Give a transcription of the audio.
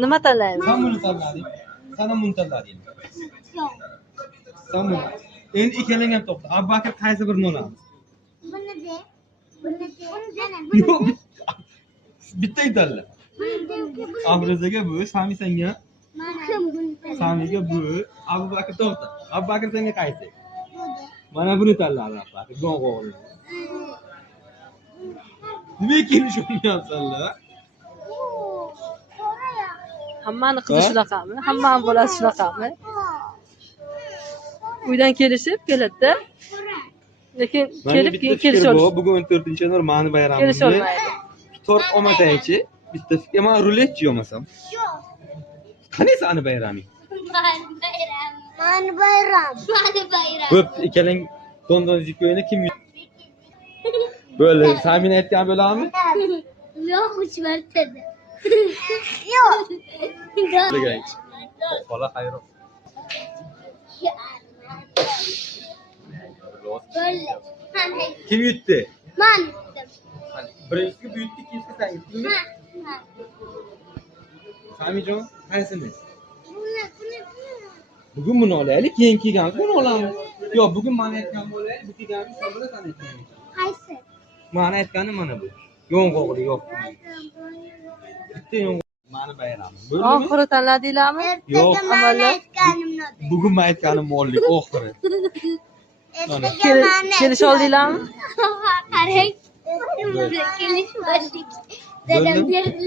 Nima tanlaymiz? Sen bunu tanladın. Sana bunu tanladın. Sen bunu. Endi ikkalangam ham to'xta. Abu Bakr qaysi birini olamiz? Buni de. Buni de. Yo'q. Bittang tanla. Afrozaga bu, Sami senga, Samiga bu, Abu Bakr to'xta. Abu Bakr senga qaysi? Mana buni tanladi Abu Bakr. Go'g'ol. Nima kelishmayapsanlar? Hammani qizi shunaqami? Hammani bolasi shunaqami? Uydan kelishib keladi-da. Lekin kelib keyin kelisha olmaydi. Bugun 14-yanvar mani bayramimiz. Kelisha olmaydi. Tort olmasangchi, bitta fikr. Men ruletchi olmasam. Yo'q. Qanday sani bayraming? Mani bayram. Bo'p, ikkalang don yeb qo'yinglar, kim böyle Sami'nin aytgan bo'ladimi? Yo'q, 3 martada. Yo'q. Bilganch. Bola xayr. Kim yutdi? Men yutdim. Birinchisi bu yutdi, ikkinchisi sen yutdingmi? Samijon, qaysini? Bugun buni olaylik, keyin kelganmiz buni olamiz. Yo'q, bugun meni aytgan bo'laylik, bu kelganmiz sen bilan sen aytgan. Qaysi? Meni aytgani mana bu. Yo'ng'oqli yo'q. Bitta yo'ng. Mani bayramim. Bo'ldimi? Oxiri tanladinglarmi? Yo'q, Ertaga mani aytganimni oldi. bugun men aytganim mollik oxiri. Ertaga mani Kelisha oldinglarmi? qarang. Kelishmadik. Dadam berdi.